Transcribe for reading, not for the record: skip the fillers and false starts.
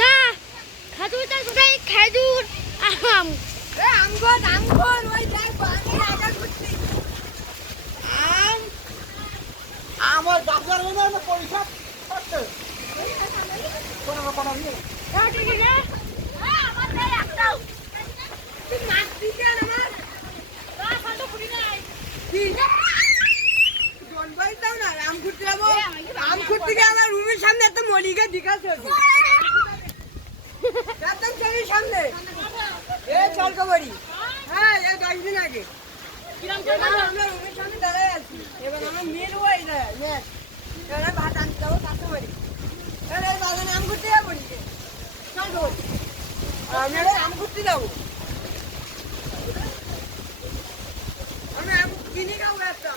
না খেজুরটা কোথায় খেজুর আম আমার ডাক্তার পরীক্ষা করতে আম খুঁড়তে গিয়ে আমার রুমের সামনে একটা মলিকা দিঘাছে একদম ছবির সামনে চল কবাড়ি হ্যাঁ 10 দিন আগে আমরা রুমের সামনে দাঁড়ায় আছি এবার আমার মেয়ের হয়ে যায় ম্যাচ এবার ভাত আনতে যাবো কাস্টমারি এবার এই বাগানে আম ঘুরতে যাবো চল কবাড়ি আমি আম ঘুরতে যাবো আমি আম কিনে খাবো একটা